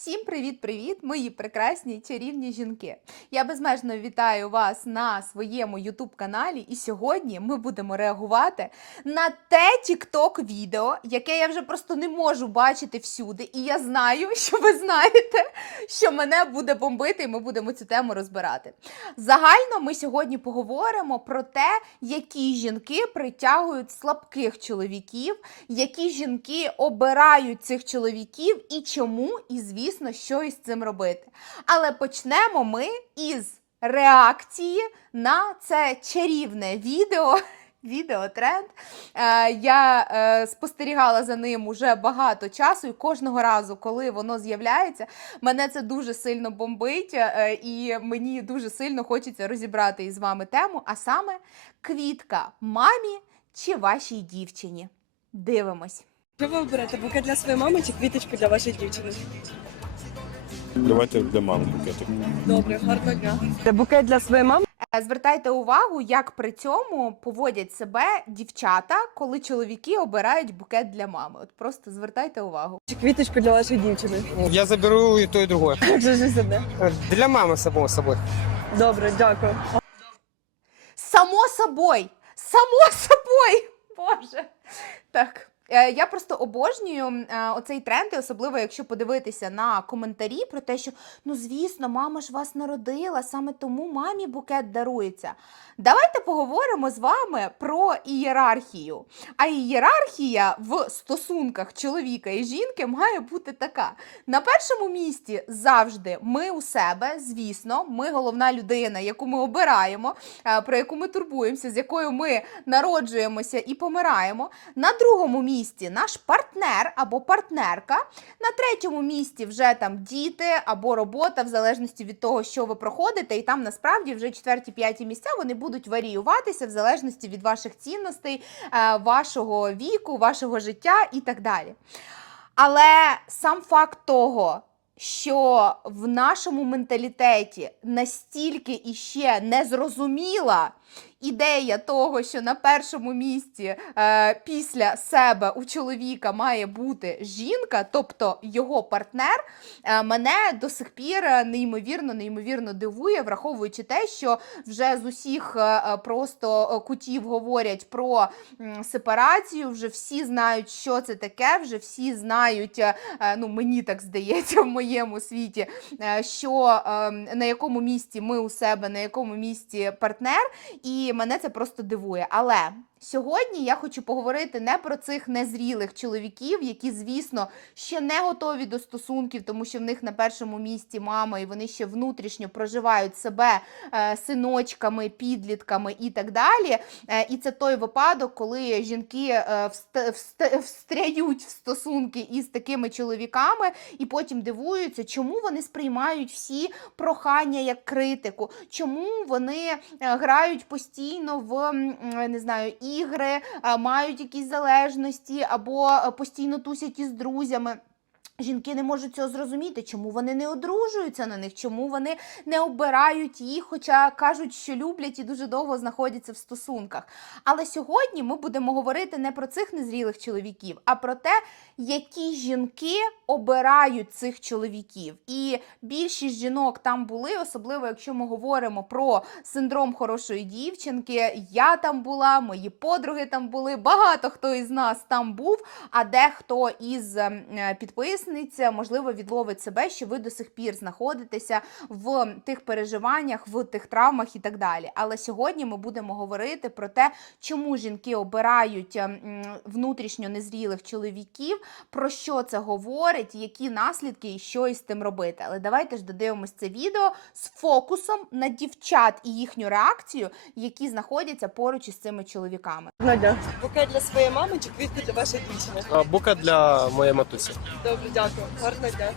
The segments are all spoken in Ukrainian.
Всім привіт-привіт, мої прекрасні чарівні жінки. Я безмежно вітаю вас на своєму youtube каналі і сьогодні ми будемо реагувати на те TikTok відео, яке я вже просто не можу бачити всюди. І я знаю, що ви знаєте, що мене буде бомбити, і ми будемо цю тему розбирати. Загально ми сьогодні поговоримо про те, які жінки притягують слабких чоловіків, які жінки обирають цих чоловіків і чому, і звісно, що із цим робити. Але почнемо ми із реакції на це чарівне відео. Відеотренд. Е, я е, спостерігала за ним уже багато часу, і кожного разу, коли воно з'являється, мене це дуже сильно бомбить, е, і мені дуже сильно хочеться розібрати із вами тему, а саме квітка мамі чи вашій дівчині. Дивимось. Що ви оберете? Букет для своєї мами чи квіточку для вашої дівчини? Давайте для мами букетик. Добре, гарного дня. Це букет для своєї мами Е, Звертайте увагу, як при цьому поводять себе дівчата, коли чоловіки обирають букет для мами. От просто звертайте увагу. чи квіточку для вашої дівчини? Я заберу и то, и другое. Вже ж одне. Для мамы, само собой. Добре, дякую. Само собою! Само собою! Боже. Так. Е, Я просто обожнюю е, оцей тренд, і особливо якщо подивитися на коментарі про те, що ну звісно, мама ж вас народила, саме тому мамі букет дарується. Давайте поговоримо з вами про ієрархію. А ієрархія в стосунках чоловіка і жінки має бути така: на першому місці завжди ми у себе, звісно, ми головна людина, яку ми обираємо, е, про яку ми турбуємося, з якою ми народжуємося і помираємо. На другому місці наш партнер або партнерка. На третьому місці вже там діти або робота, в залежності від того, що ви проходите, і там насправді вже четверті, п'яті місця вони будуть варіюватися в залежності від ваших цінностей, е, вашого віку, вашого життя і так далі. Але сам факт того, що в нашому менталітеті настільки іще незрозуміла ідея того, що на першому місці е, після себе у чоловіка має бути жінка, тобто його партнер, е, мене до сих пір е, неймовірно, неймовірно дивує, враховуючи те, що вже з усіх е, е, просто е, кутів говорять про м, сепарацію, вже всі знають, що це таке, вже всі знають, е, е, ну мені так здається, в моєму світі, е, що е, на якому місці ми у себе, на якому місці партнер, і мене це просто дивує. Але сьогодні я хочу поговорити не про цих незрілих чоловіків, які, звісно, ще не готові до стосунків, тому що в них на першому місці мама, і вони ще внутрішньо проживають себе е, синочками, підлітками і так далі. Е, і це той випадок, коли жінки е, вст- вст- встряють в стосунки із такими чоловіками, і потім дивуються, чому вони сприймають всі прохання як критику, чому вони е, грають постійно в е, не знаю ігри, е, мають якісь залежності або е, постійно тусять із друзями. Жінки не можуть цього зрозуміти, чому вони не одружуються на них, чому вони не обирають їх, хоча кажуть, що люблять і дуже довго знаходяться в стосунках. Але сьогодні ми будемо говорити не про цих незрілих чоловіків, а про те, які жінки обирають цих чоловіків. І більшість жінок там були, особливо якщо ми говоримо про синдром хорошої дівчинки. Я там була, мої подруги там були, багато хто із нас там був, а дехто із ем, е, можливо, відловить себе, що ви до сих пір знаходитеся в тих переживаннях, в тих травмах і так далі. Але сьогодні ми будемо говорити про те, чому жінки обирають ем, внутрішньо незрілих чоловіків, про що це говорить, які наслідки і що із тим робити. Але давайте ж додивимось це відео з фокусом на дівчат і їхню реакцію, які знаходяться поруч із цими чоловіками. Дня. Букет для своєї мами чи квітку для вашої дівчини? А, Букет для моєї матусі. Добре, дякую. Гарного дня.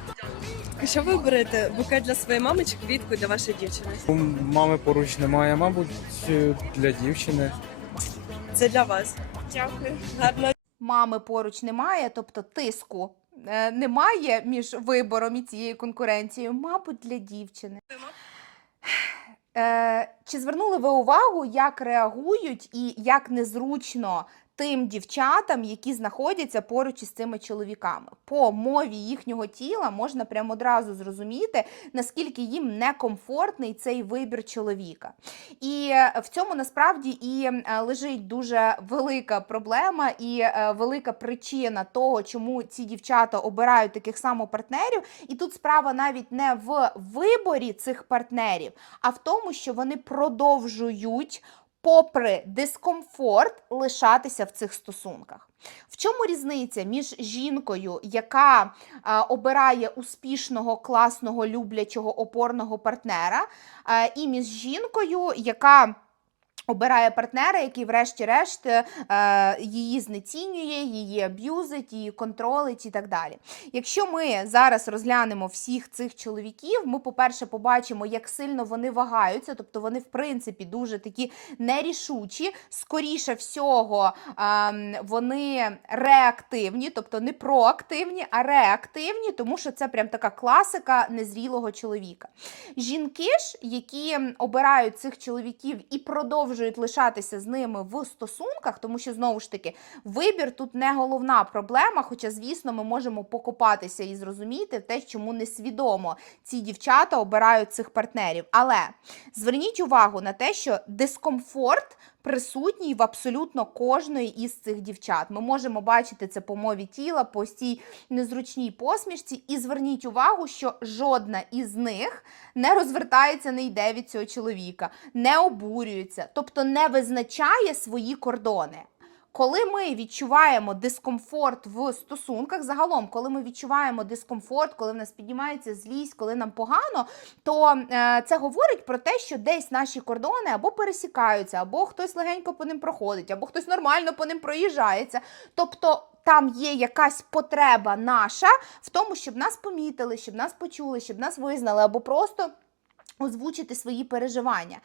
Що ви оберете? Букет для своєї мами чи квітку для вашої дівчини? У мами поруч немає, мабуть, для дівчини. Це для вас. Дякую. Гарного Мами поруч немає, тобто тиску. е, Немає між вибором і цією конкуренцією, мабуть, для дівчини. Е, чи звернули ви увагу, як реагують і як незручно тим дівчатам, які знаходяться поруч із цими чоловіками. По мові їхнього тіла можна прямо одразу зрозуміти, наскільки їм некомфортний цей вибір чоловіка. І е, в цьому насправді і е, лежить дуже велика проблема і е, велика причина того, чому ці дівчата обирають таких само партнерів. І тут справа навіть не в виборі цих партнерів, а в тому, що вони продовжують. Попри дискомфорт, лишатися в цих стосунках. В чому різниця між жінкою, яка а, обирає успішного, класного, люблячого, опорного партнера, а, і між жінкою, яка обирає партнера, який, врешті-решт, е, її знецінює, її аб'юзить, її контролить і так далі. Якщо ми зараз розглянемо всіх цих чоловіків, ми, по-перше, побачимо, як сильно вони вагаються, тобто вони, в принципі, дуже такі нерішучі. Скоріше всього, ем, вони реактивні, тобто не проактивні, а реактивні, тому що це прям така класика незрілого чоловіка. Жінки ж, які обирають цих чоловіків і продовжують лишатися з ними в стосунках, тому що знову ж таки вибір тут не головна проблема. Хоча, звісно, ми можемо покопатися і зрозуміти те, чому несвідомо ці дівчата обирають цих партнерів. Але зверніть увагу на те, що дискомфорт. Присутній в абсолютно кожної із цих дівчат. Ми можемо бачити це по мові тіла, по цій незручній посмішці. І зверніть увагу, що жодна із них не розвертається, не йде від цього чоловіка, не обурюється, тобто не визначає свої кордони. Коли ми відчуваємо дискомфорт в стосунках, загалом, коли ми відчуваємо дискомфорт, коли в нас піднімається злість, коли нам погано, то е, це говорить про те, що десь наші кордони або пересікаються, або хтось легенько по ним проходить, або хтось нормально по ним проїжджається. Тобто там є якась потреба наша в тому, щоб нас помітили, щоб нас почули, щоб нас визнали, або просто озвучити свої переживання.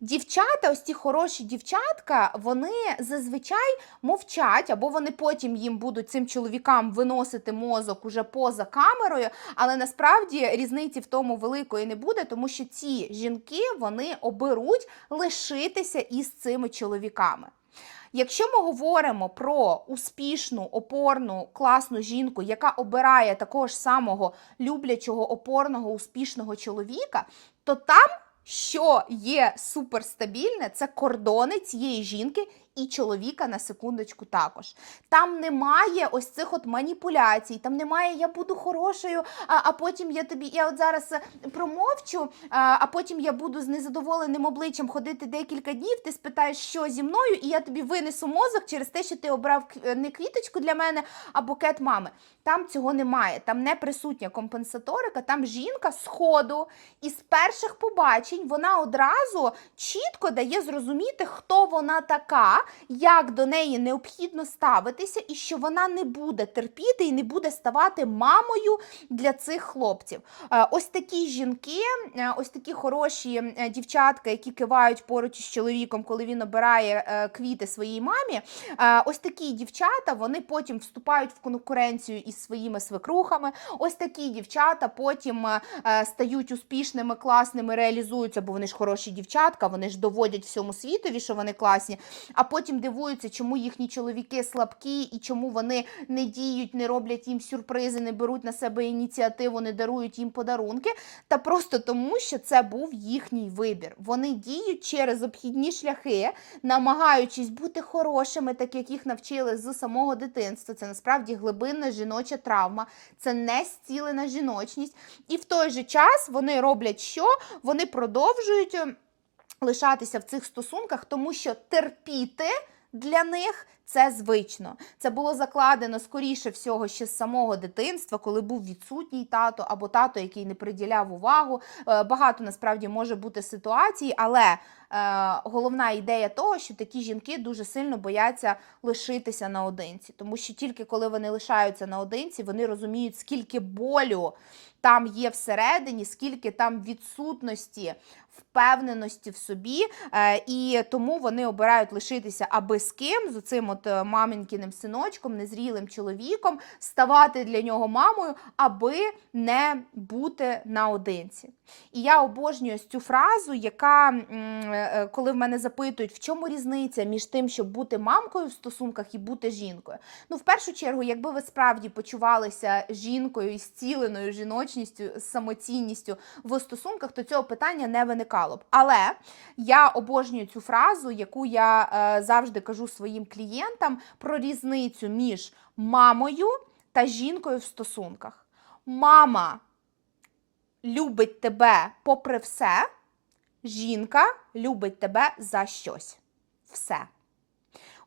Дівчата, ось ці хороші дівчатка, вони зазвичай мовчать, або вони потім їм будуть цим чоловікам виносити мозок уже поза камерою. Але насправді різниці в тому великої не буде, тому що ці жінки вони оберуть лишитися із цими чоловіками. Якщо ми говоримо про успішну, опорну, класну жінку, яка обирає такого ж самого люблячого, опорного, успішного чоловіка, то там, що є суперстабільне, це кордони цієї жінки і чоловіка на секундочку також. Там немає ось цих от маніпуляцій, там немає я буду хорошою, а, а потім я тобі, я от зараз е, промовчу, а, а потім я буду з незадоволеним обличчям ходити декілька днів. Ти спитаєш, що зі мною, і я тобі винесу мозок через те, що ти обрав к- не квіточку для мене, а букет мами. Там цього немає, там не присутня компенсаторика, там жінка з ходу із перших побачень вона одразу чітко дає зрозуміти, хто вона така, як до неї необхідно ставитися, і що вона не буде терпіти і не буде ставати мамою для цих хлопців. Е, Ось такі жінки, е, ось такі хороші е, дівчатка, які кивають поруч із чоловіком, коли він обирає квіти своїй мамі. Ось такі дівчата вони потім вступають в конкуренцію із своїми свекрухами. Ось такі дівчата потім стають успішними, класними, реалізуються, бо вони ж хороші дівчатка, вони ж доводять всьому світові, що вони класні. А потім дивуються, чому їхні чоловіки слабкі і чому вони не діють, не роблять їм сюрпризи, не беруть на себе ініціативу, не дарують їм подарунки. Та просто тому, що це був їхній вибір. Вони діють через обхідні шляхи, намагаючись бути хорошими, так як їх навчили з самого дитинства. Це насправді глибинна жіноча травма, це не зцілена жіночність. І в той же час вони роблять що? Вони продовжують е, лишатися в цих стосунках, тому що терпіти для них. Це звично. Це було закладено скоріше всього ще з самого дитинства, коли був відсутній тато або тато, який не приділяв увагу. Е, Багато насправді може бути ситуацій, але е, головна ідея того, що такі жінки дуже сильно бояться лишитися наодинці, тому що тільки коли вони лишаються наодинці, вони розуміють, скільки болю там є всередині, скільки там відсутності впевненості в собі, е, і тому вони обирають лишитися аби з ким, з цим от е, синочком, незрілим чоловіком, ставати для нього мамою, аби не бути наодинці. І я обожнюю цю фразу, яка, е, коли в мене запитують, в чому різниця між тим, щоб бути мамкою в стосунках і бути жінкою. Ну, в першу чергу, якби ви справді почувалися жінкою зціленою жіночністю, з самоцінністю в стосунках, то цього питання не виникало б. Але я обожнюю цю фразу, яку я е, завжди кажу своїм клієнтам про різницю між мамою та жінкою в стосунках. Мама любить тебе попри все, жінка любить тебе за щось. Все.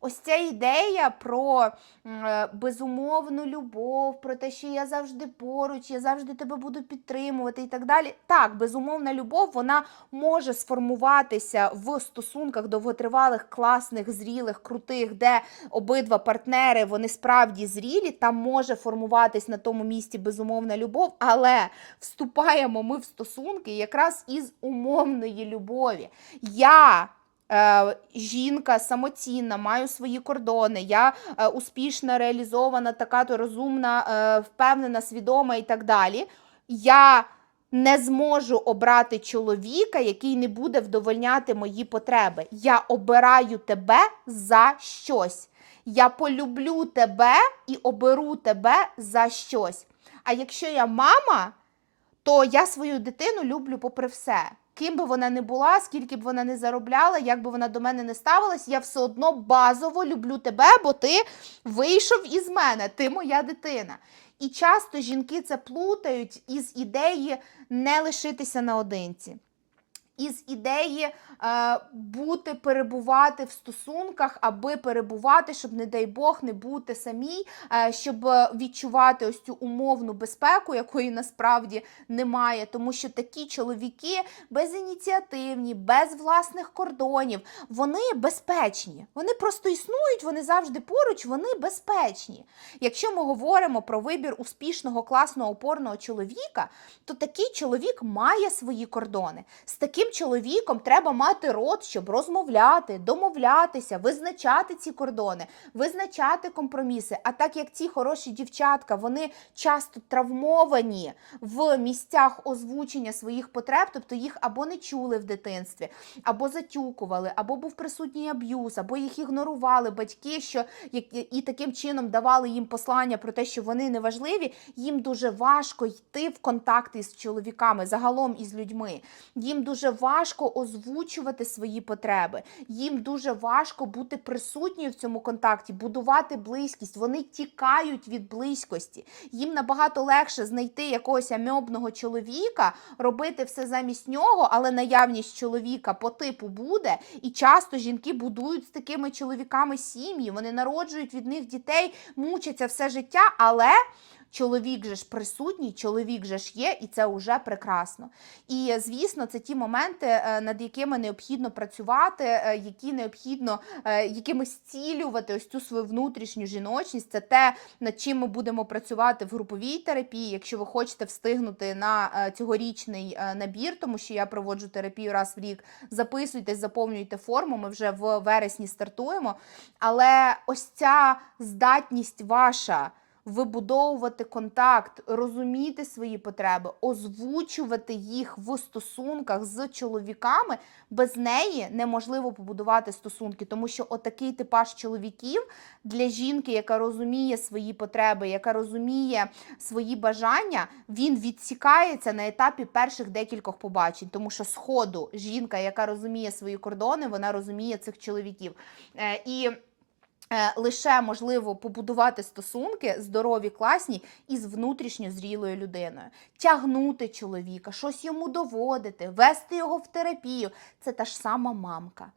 Ось ця ідея про е, безумовну любов, про те, що я завжди поруч, я завжди тебе буду підтримувати і так далі. Так, безумовна любов вона може сформуватися в стосунках довготривалих, класних, зрілих, крутих, де обидва партнери вони справді зрілі. Там може формуватись на тому місці безумовна любов, але вступаємо ми в стосунки якраз із умовної любові. Я жінка самоцінна, маю свої кордони, я е, успішна, реалізована, така то розумна, е, впевнена, свідома і так далі. Я не зможу обрати чоловіка, який не буде вдовольняти мої потреби. Я обираю тебе за щось. Я полюблю тебе і оберу тебе за щось. А якщо я мама, то я свою дитину люблю попри все. Ким би вона не була, скільки б вона не заробляла, як би вона до мене не ставилась, я все одно базово люблю тебе, бо ти вийшов із мене, ти моя дитина. І часто жінки це плутають із ідеї не лишитися наодинці. Із ідеї е, бути, перебувати в стосунках, аби перебувати, щоб, не дай Бог, не бути самій, е, щоб відчувати ось цю умовну безпеку, якої насправді немає, тому що такі чоловіки безініціативні, без власних кордонів, вони безпечні. Вони просто існують, вони завжди поруч, вони безпечні. Якщо ми говоримо про вибір успішного, класного, опорного чоловіка, то такий чоловік має свої кордони. З таким чоловіком треба мати рот, щоб розмовляти, домовлятися, визначати ці кордони, визначати компроміси. А так як ці хороші дівчатка, вони часто травмовані в місцях озвучення своїх потреб, тобто їх або не чули в дитинстві, або затюкували, або був присутній аб'юз, або їх ігнорували батьки, що і таким чином давали їм послання про те, що вони не важливі, їм дуже важко йти в контакти з чоловіками, загалом із людьми. Їм дуже важко озвучувати свої потреби. Їм дуже важко бути присутньою в цьому контакті, будувати близькість. Вони тікають від близькості. Їм набагато легше знайти якогось амьобного чоловіка, робити все замість нього, але наявність чоловіка по типу буде. І часто жінки будують з такими чоловіками сім'ї. Вони народжують від них дітей, мучаться все життя, але. Чоловік же ж присутній, чоловік же ж є, і це вже прекрасно. І звісно, це ті моменти, е, над якими необхідно працювати, е, які необхідно е, якими зцілювати ось цю свою внутрішню жіночність. Це те, над чим ми будемо працювати в груповій терапії. Якщо ви хочете встигнути на цьогорічний набір, тому що я проводжу терапію раз в рік. Записуйтесь, заповнюйте форму. Ми вже в вересні стартуємо. Але ось ця здатність ваша вибудовувати контакт, розуміти свої потреби, озвучувати їх в стосунках з чоловіками. Без неї неможливо побудувати стосунки, тому що отакий типаж чоловіків для жінки, яка розуміє свої потреби, яка розуміє свої бажання, він відсікається на етапі перших декількох побачень, тому що сходу жінка, яка розуміє свої кордони, вона розуміє цих чоловіків. Е, і лише можливо побудувати стосунки здорові, класні із внутрішньо зрілою людиною, тягнути чоловіка, щось йому доводити, вести його в терапію. Це та ж сама мамка.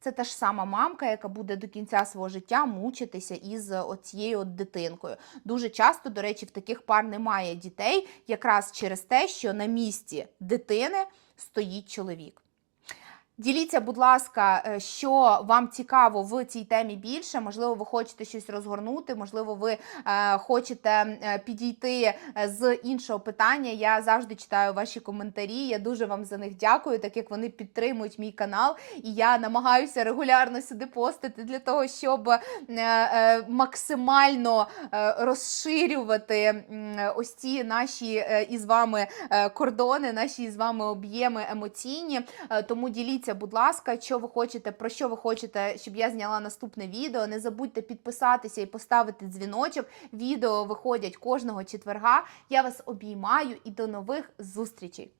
Це та ж сама мамка, яка буде до кінця свого життя мучитися із е, оцією от дитинкою. Дуже часто, до речі, в таких пар немає дітей, якраз через те, що на місці дитини стоїть чоловік. Діліться, будь ласка, е, що вам цікаво в цій темі більше. Можливо, ви хочете щось розгорнути, можливо, ви е, хочете е, підійти з іншого питання. Я завжди читаю ваші коментарі. Я дуже вам за них дякую, так як вони підтримують мій канал. І я намагаюся регулярно сюди постити для того, щоб максимально розширювати ось ці наші із вами кордони, наші із вами об'єми емоційні. Тому діліться, будь ласка, що ви хочете, про що ви хочете, щоб я зняла наступне відео. Не забудьте підписатися і поставити дзвіночок. Відео виходять кожного четверга. Я вас обіймаю і до нових зустрічей.